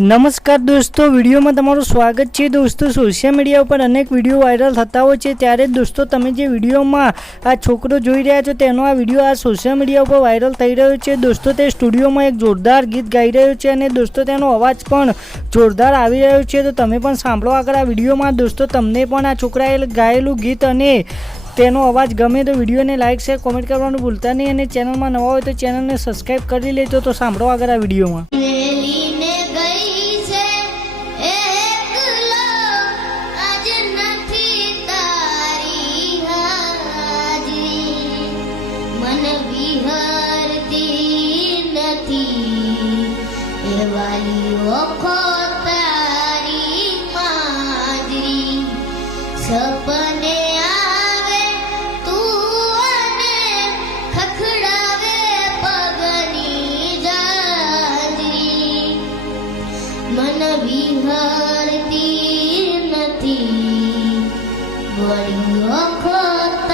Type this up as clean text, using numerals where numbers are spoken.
નમસ્કાર દોસ્તો, વિડીયોમાં તમારું સ્વાગત છે। દોસ્તો, સોશિયલ મીડિયા ઉપર અનેક વિડીયો વાયરલ થતા હોય છે, ત્યારે દોસ્તો તમે જે વિડીયોમાં આ છોકરો જોઈ રહ્યા છો તેનો આ વિડીયો આ સોશિયલ મીડિયા ઉપર વાયરલ થઈ રહ્યો છે। દોસ્તો, તે સ્ટુડિયોમાં એક જોરદાર ગીત ગાઈ રહ્યો છે અને દોસ્તો તેનો અવાજ પણ જોરદાર આવી રહ્યો છે। તો તમે પણ સાંભળો આગળ આ વિડીયોમાં। દોસ્તો, તમને પણ આ છોકરાએ ગાયેલું ગીત અને તેનો અવાજ ગમે તો વિડીયોને લાઇક શેર કોમેન્ટ કરવાનું ભૂલતા નહીં અને ચેનલમાં નવા હોય તો ચેનલને સબસ્ક્રાઈબ કરી લેજો। તો સાંભળો આગળ આ વિડીયોમાં। सपने आवे तू अने खखड़ावे पगनी जाजरी मन विहरती नथी वळी वखत